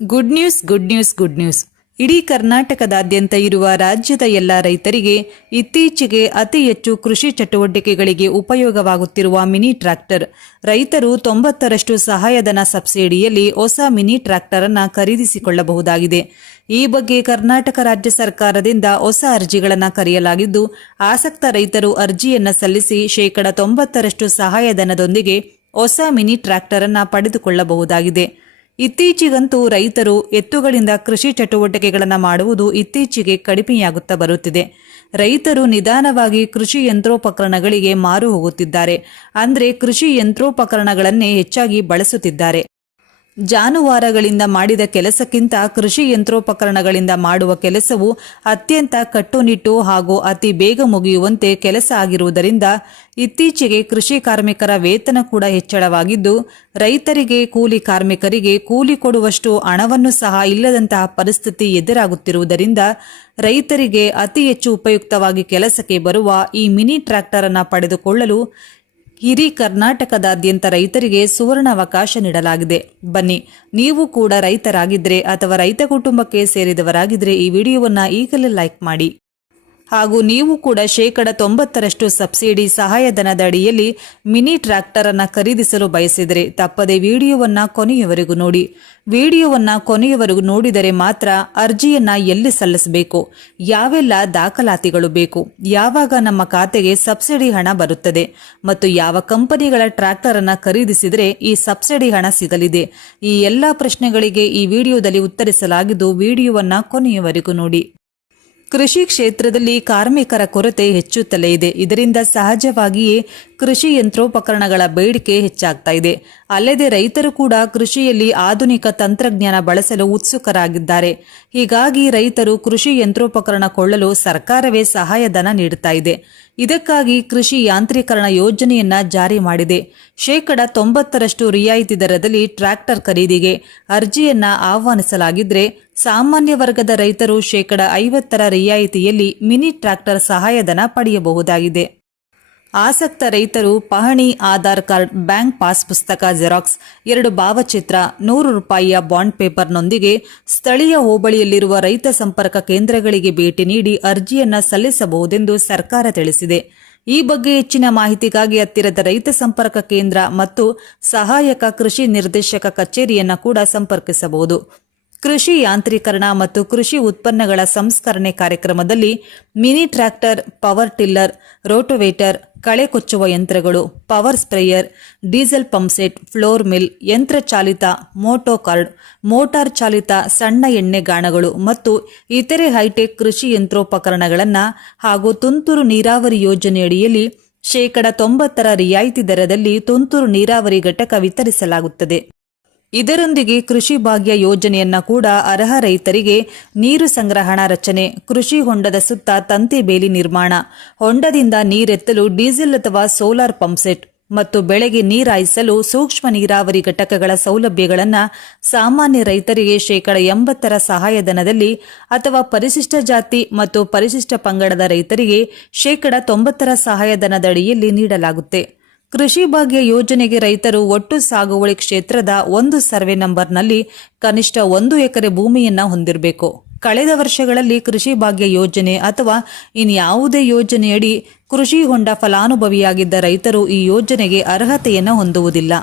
Good news good news good news. ಇಡೀ ಕರ್ನಾಟಕದಾದ್ಯಂತ ಇರುವ ರಾಜ್ಯದ ಎಲ್ಲ ರೈತರಿಗೆ ಇತ್ತೀಚೆಗೆ ಅತಿ ಹೆಚ್ಚು ಕೃಷಿ ಚಟುವಟಿಕೆಗಳಿಗೆ ಉಪಯೋಗವಾಗುತ್ತಿರುವ ಮಿನಿ ಟ್ರ್ಯಾಕ್ಟರ್. ರೈತರು 90ರಷ್ಟು ಸಹಾಯಧನ ಸಬ್ಸಿಡಿಯಲ್ಲಿ ಹೊಸ ಮಿನಿ ಟ್ರ್ಯಾಕ್ಟರ್ ಅನ್ನು ಖರೀದಿಸಿಕೊಳ್ಳಬಹುದಾಗಿದೆ. ಈ ಬಗ್ಗೆ ಕರ್ನಾಟಕ ರಾಜ್ಯ ಸರ್ಕಾರದಿಂದ ಹೊಸ ಅರ್ಜಿಗಳನ್ನು ಕರೆಯಲಾಗಿದ್ದು, ಆಸಕ್ತ ರೈತರು ಅರ್ಜಿಯನ್ನು ಸಲ್ಲಿಸಿ ಶೇಕಡ 90ರಷ್ಟು ಸಹಾಯಧನದೊಂದಿಗೆ ಹೊಸ ಮಿನಿ ಟ್ರ್ಯಾಕ್ಟರ್ ಅನ್ನು ಪಡೆದುಕೊಳ್ಳಬಹುದಾಗಿದೆ. ಇತ್ತೀಚೆಗಂತೂ ರೈತರು ಎತ್ತುಗಳಿಂದ ಕೃಷಿ ಚಟುವಟಿಕೆಗಳನ್ನು ಮಾಡುವುದು ಇತ್ತೀಚೆಗೆ ಕಡಿಮೆಯಾಗುತ್ತಾ ಬರುತ್ತಿದೆ. ರೈತರು ನಿಧಾನವಾಗಿ ಕೃಷಿ ಯಂತ್ರೋಪಕರಣಗಳಿಗೆ ಮಾರು ಹೋಗುತ್ತಿದ್ದಾರೆ. ಅಂದರೆ ಕೃಷಿ ಯಂತ್ರೋಪಕರಣಗಳನ್ನೇ ಹೆಚ್ಚಾಗಿ ಬಳಸುತ್ತಿದ್ದಾರೆ. ಜಾನುವಾರುಗಳಿಂದ ಮಾಡಿದ ಕೆಲಸಕ್ಕಿಂತ ಕೃಷಿ ಯಂತ್ರೋಪಕರಣಗಳಿಂದ ಮಾಡುವ ಕೆಲಸವು ಅತ್ಯಂತ ಕಟ್ಟುನಿಟ್ಟು ಹಾಗೂ ಅತಿ ಬೇಗ ಮುಗಿಯುವಂತೆ ಕೆಲಸ ಆಗಿರುವುದರಿಂದ ಇತ್ತೀಚೆಗೆ ಕೃಷಿ ಕಾರ್ಮಿಕರ ವೇತನ ಕೂಡ ಹೆಚ್ಚಳವಾಗಿದ್ದು, ರೈತರಿಗೆ ಕೂಲಿ ಕಾರ್ಮಿಕರಿಗೆ ಕೂಲಿ ಕೊಡುವಷ್ಟು ಹಣವನ್ನು ಸಹ ಇಲ್ಲದಂತಹ ಪರಿಸ್ಥಿತಿ ಎದುರಾಗುತ್ತಿರುವುದರಿಂದ ರೈತರಿಗೆ ಅತಿ ಹೆಚ್ಚು ಉಪಯುಕ್ತವಾಗಿ ಕೆಲಸಕ್ಕೆ ಬರುವ ಈ ಮಿನಿ ಟ್ರ್ಯಾಕ್ಟರ್ ಅನ್ನು ಪಡೆದುಕೊಳ್ಳಲು ಇಡೀ ಕರ್ನಾಟಕದಾದ್ಯಂತ ರೈತರಿಗೆ ಸುವರ್ಣಾವಕಾಶ ನೀಡಲಾಗಿದೆ. ಬನ್ನಿ, ನೀವು ಕೂಡ ರೈತರಾಗಿದ್ದರೆ ಅಥವಾ ರೈತ ಕುಟುಂಬಕ್ಕೆ ಸೇರಿದವರಾಗಿದ್ದರೆ ಈ ವಿಡಿಯೋವನ್ನು ಈಗಲೇ ಲೈಕ್ ಮಾಡಿ. ಹಾಗೂ ನೀವು ಕೂಡ ಶೇಕಡ 90ರಷ್ಟು ಸಬ್ಸಿಡಿ ಸಹಾಯಧನದ ಅಡಿಯಲ್ಲಿ ಮಿನಿ ಟ್ರ್ಯಾಕ್ಟರ್ ಅನ್ನು ಖರೀದಿಸಲು ಬಯಸಿದರೆ ತಪ್ಪದೆ ವಿಡಿಯೋವನ್ನು ಕೊನೆಯವರೆಗೂ ನೋಡಿ. ವಿಡಿಯೋವನ್ನು ಕೊನೆಯವರೆಗೂ ನೋಡಿದರೆ ಮಾತ್ರ ಅರ್ಜಿಯನ್ನು ಎಲ್ಲಿ ಸಲ್ಲಿಸಬೇಕು, ಯಾವೆಲ್ಲ ದಾಖಲಾತಿಗಳು ಬೇಕು, ಯಾವಾಗ ನಮ್ಮ ಖಾತೆಗೆ ಸಬ್ಸಿಡಿ ಹಣ ಬರುತ್ತದೆ ಮತ್ತು ಯಾವ ಕಂಪನಿಗಳ ಟ್ರ್ಯಾಕ್ಟರ್ ಅನ್ನು ಖರೀದಿಸಿದರೆ ಈ ಸಬ್ಸಿಡಿ ಹಣ ಸಿಗಲಿದೆ, ಈ ಎಲ್ಲ ಪ್ರಶ್ನೆಗಳಿಗೆ ಈ ವಿಡಿಯೋದಲ್ಲಿ ಉತ್ತರಿಸಲಾಗಿದ್ದು ವಿಡಿಯೋವನ್ನು ಕೊನೆಯವರೆಗೂ ನೋಡಿ. ಕೃಷಿ ಕ್ಷೇತ್ರದಲ್ಲಿ ಕಾರ್ಮಿಕರ ಕೊರತೆ ಹೆಚ್ಚುತ್ತಲೇ ಇದೆ. ಇದರಿಂದ ಸಹಜವಾಗಿಯೇ ಕೃಷಿ ಯಂತ್ರೋಪಕರಣಗಳ ಬೇಡಿಕೆ ಹೆಚ್ಚಾಗ್ತಾ ಇದೆ. ಅಲ್ಲದೆ ರೈತರು ಕೂಡ ಕೃಷಿಯಲ್ಲಿ ಆಧುನಿಕ ತಂತ್ರಜ್ಞಾನ ಬಳಸಲು ಉತ್ಸುಕರಾಗಿದ್ದಾರೆ. ಹೀಗಾಗಿ ರೈತರು ಕೃಷಿ ಯಂತ್ರೋಪಕರಣ ಕೊಳ್ಳಲು ಸರ್ಕಾರವೇ ಸಹಾಯಧನ ನೀಡುತ್ತಾ ಇದೆ. ಇದಕ್ಕಾಗಿ ಕೃಷಿ ಯಾಂತ್ರೀಕರಣ ಯೋಜನೆಯನ್ನ ಜಾರಿ ಮಾಡಿದೆ. ಶೇಕಡ 90ರಷ್ಟು ರಿಯಾಯಿತಿ ದರದಲ್ಲಿ ಟ್ರ್ಯಾಕ್ಟರ್ ಖರೀದಿಗೆ ಅರ್ಜಿಯನ್ನ ಆಹ್ವಾನಿಸಲಾಗಿದ್ರೆ ಸಾಮಾನ್ಯ ವರ್ಗದ ರೈತರು ಶೇಕಡ 50ರ ರಿಯಾಯಿತಿಯಲ್ಲಿ ಮಿನಿ ಟ್ರ್ಯಾಕ್ಟರ್ ಸಹಾಯಧನ ಪಡೆಯಬಹುದಾಗಿದೆ. ಆಸಕ್ತ ರೈತರು ಪಹಣಿ, ಆಧಾರ್ ಕಾರ್ಡ್, ಬ್ಯಾಂಕ್ ಪಾಸ್ ಪುಸ್ತಕ ಜೆರಾಕ್ಸ್, 2 ಭಾವಚಿತ್ರ, 100 ರೂಪಾಯಿಯ ಬಾಂಡ್ ಪೇಪರ್ನೊಂದಿಗೆ ಸ್ಥಳೀಯ ಹೋಬಳಿಯಲ್ಲಿರುವ ರೈತ ಸಂಪರ್ಕ ಕೇಂದ್ರಗಳಿಗೆ ಭೇಟಿ ನೀಡಿ ಅರ್ಜಿಯನ್ನ ಸಲ್ಲಿಸಬಹುದೆಂದು ಸರ್ಕಾರ ತಿಳಿಸಿದೆ. ಈ ಬಗ್ಗೆ ಹೆಚ್ಚಿನ ಮಾಹಿತಿಗಾಗಿ ಹತ್ತಿರದ ರೈತ ಸಂಪರ್ಕ ಕೇಂದ್ರ ಮತ್ತು ಸಹಾಯಕ ಕೃಷಿ ನಿರ್ದೇಶಕ ಕಚೇರಿಯನ್ನು ಕೂಡ ಸಂಪರ್ಕಿಸಬಹುದು. ಕೃಷಿ ಯಾಂತ್ರೀಕರಣ ಮತ್ತು ಕೃಷಿ ಉತ್ಪನ್ನಗಳ ಸಂಸ್ಕರಣೆ ಕಾರ್ಯಕ್ರಮದಲ್ಲಿ mini tractor, power tiller, rotovator, ಕಳೆ ಕೊಚ್ಚುವ ಯಂತ್ರಗಳು, power sprayer, diesel pump set, flour mill, ಯಂತ್ರ ಚಾಲಿತ ಮೋಟೋಕಾರ್ಡ್, ಮೋಟಾರ್ ಚಾಲಿತ ಸಣ್ಣ ಎಣ್ಣೆಗಾಣಗಳು ಮತ್ತು ಇತರೆ ಹೈಟೆಕ್ ಕೃಷಿ ಯಂತ್ರೋಪಕರಣಗಳನ್ನು ಹಾಗೂ ತುಂತುರು ನೀರಾವರಿ ಯೋಜನೆಯಡಿಯಲ್ಲಿ ಶೇಕಡ 90ರ ರಿಯಾಯಿತಿ ದರದಲ್ಲಿ ತುಂತುರು ನೀರಾವರಿ ಘಟಕ ವಿತರಿಸಲಾಗುತ್ತದೆ. ಇದರೊಂದಿಗೆ ಕೃಷಿ ಭಾಗ್ಯ ಯೋಜನೆಯನ್ನ ಕೂಡ ಅರ್ಹ ರೈತರಿಗೆ ನೀರು ಸಂಗ್ರಹಣಾ ರಚನೆ, ಕೃಷಿ ಹೊಂಡದ ಸುತ್ತ ತಂತಿ ಬೇಲಿ ನಿರ್ಮಾಣ, ಹೊಂಡದಿಂದ ನೀರೆತ್ತಲು ಡೀಸೆಲ್ ಅಥವಾ ಸೋಲಾರ್ ಪಂಪ್ಸೆಟ್ ಮತ್ತು ಬೆಳೆಗೆ ನೀರಾಯಿಸಲು ಸೂಕ್ಷ್ಮ ನೀರಾವರಿ ಘಟಕಗಳ ಸೌಲಭ್ಯಗಳನ್ನು ಸಾಮಾನ್ಯ ರೈತರಿಗೆ ಶೇಕಡ 80ರ ಸಹಾಯಧನದಲ್ಲಿ ಅಥವಾ ಪರಿಶಿಷ್ಟ ಜಾತಿ ಮತ್ತು ಪರಿಶಿಷ್ಟ ಪಂಗಡದ ರೈತರಿಗೆ ಶೇಕಡ 90ರ ಸಹಾಯಧನದ ಅಡಿಯಲ್ಲಿ ನೀಡಲಾಗುತ್ತೆ. ಕೃಷಿ ಭಾಗ್ಯ ಯೋಜನೆಗೆ ರೈತರು ಒಟ್ಟು ಸಾಗುವಳಿ ಕ್ಷೇತ್ರದ 1 ಸರ್ವೆ ನಂಬರ್ನಲ್ಲಿ ಕನಿಷ್ಠ 1 ಎಕರೆ ಭೂಮಿಯನ್ನ ಹೊಂದಿರಬೇಕು. ಕಳೆದ ವರ್ಷಗಳಲ್ಲಿ ಕೃಷಿ ಭಾಗ್ಯ ಯೋಜನೆ ಅಥವಾ ಇನ್ಯಾವುದೇ ಯೋಜನೆಯಡಿ ಕೃಷಿ ಹೊಂಡ ಫಲಾನುಭವಿಯಾಗಿದ್ದ ರೈತರು ಈ ಯೋಜನೆಗೆ ಅರ್ಹತೆಯನ್ನು ಹೊಂದುವುದಿಲ್ಲ.